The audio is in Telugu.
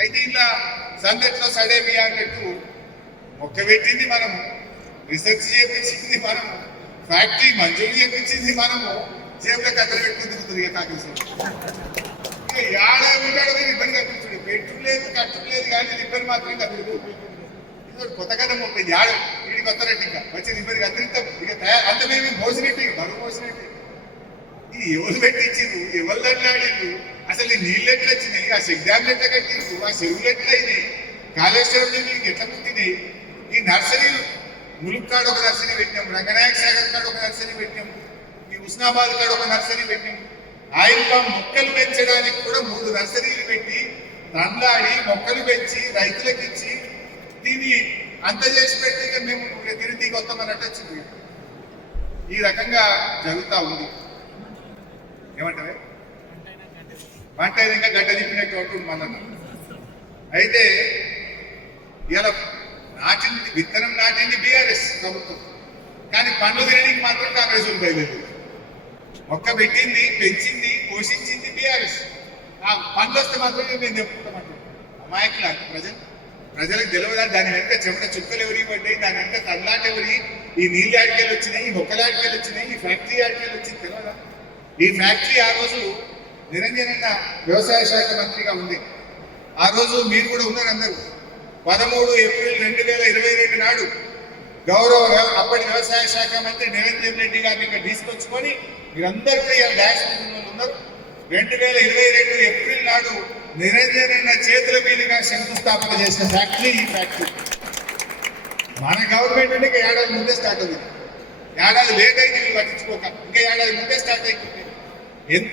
అయితే ఇలా సందట్లో సడేమి అన్నట్టు మొక్క పెట్టింది మనము, రీసెర్చ్ చేయించింది మనము, ఫ్యాక్టరీ మంజూరు చేయించింది మనము, జేబులో కథలు పెట్టుకుని తిరుగుతుంది ఇక కాంగ్రెస్. ఇక ఏడాది ఉంటాడో ఇబ్బంది కనిపిస్తుంది, పెట్టుడు లేదు ఖర్చు లేదు కానీ ఇబ్బంది మాత్రం కదులుతుంది. ఇది కొత్త కథ ముప్పై ఏడు వీడికి వస్తారంటే ఇంకా వచ్చి ఇబ్బంది కదిలిస్తాం ఇక అంత మేము మోసినట్టు ఇక బరువు మోసినట్టు. ఇది ఎవరు పెట్టించిండ్రు, ఎవరు అన్నాడు, అసలు ఈ నీళ్ళు ఎట్లా వచ్చినాయి, ఆ చెక్ డ్యామ్లు ఎట్లా కట్టిండ్రు, ఆ చెరువులు ఎట్లా అయినాయి, కాళేశ్వరం నీళ్ళకి ఎట్లా పుట్టినాయి, ఈ నర్సరీలు ములుక్కాడు ఒక నర్సరీ పెట్టినాం, రంగనాయక సాగర్ కాడ ఒక నర్సరీ పెట్టినాం, ఈ హుస్నాబాద్ కాడ ఒక నర్సరీ పెట్టినాం. ఆయిల్ పామ్ మొక్కలు పెంచడానికి కూడా 3 నర్సరీలు పెట్టి తండ్లాడి మొక్కలు పెంచి రైతులకు ఇచ్చి దీన్ని అంత చేసి పెట్టి మేము తిరిగి వస్తామన్నట్టు వచ్చింది. ఈ రకంగా జరుగుతూ ఉంది. ఏమంటావే వంట ఇంకా గడ్డ తిప్పినట్టు ఉంటుంది మన. అయితే ఇలా నాటింది విత్తనం నాటింది బీఆర్ఎస్ ప్రభుత్వం, కానీ పండ్లు తినడానికి మాత్రం కాంగ్రెస్ బయలుదేరి. మొక్క పెట్టింది, పెంచింది, పోషించింది బీఆర్ఎస్. ఆ పండ్లు వస్తే మాత్రమే మేము చెప్పుకుంటామంట. అమాయకులు ప్రజలకు తెలియదా దాని వెంట చెమట చుక్కలు ఎవరి పడ్డాయి, దాని వెంట తల్లాట ఎవరి, ఈ నీళ్ళు ఆడికెళ్ళి వచ్చినాయి, ఈ మొక్కల ఆడికెళ్ళి వచ్చినాయి, ఈ ఫ్యాక్టరీ ఆడికెళ్ళి వచ్చింది తెలియదా. ఈ ఫ్యాక్టరీ ఆ రోజు నిరంజనన్న వ్యవసాయ శాఖ మంత్రిగా ఉంది. ఆ రోజు మీరు కూడా ఉన్నారు అందరూ. 13 ఏప్రిల్ 2022 నాడు గౌరవ అప్పటి వ్యవసాయ శాఖ మంత్రి నిరంజన్ రెడ్డి గారిని ఇక్కడ తీసుకొచ్చుకొని మీరందరూ కూడా డాష్ ఉన్నారు. 2022 ఏప్రిల్ నాడు నిరంజనన్న చేతుల మీదుగా శంకుస్థాపన చేసిన ఫ్యాక్టరీ ఈ ఫ్యాక్టరీ. మన గవర్నమెంట్ ఇంకా ఏడాది ముందే స్టార్ట్ అవుతుంది. ఏడాది లేట్ అయితే వీళ్ళు పట్టించుకోక ఇంకా ఏడాది ముందే స్టార్ట్ అవుతుంది.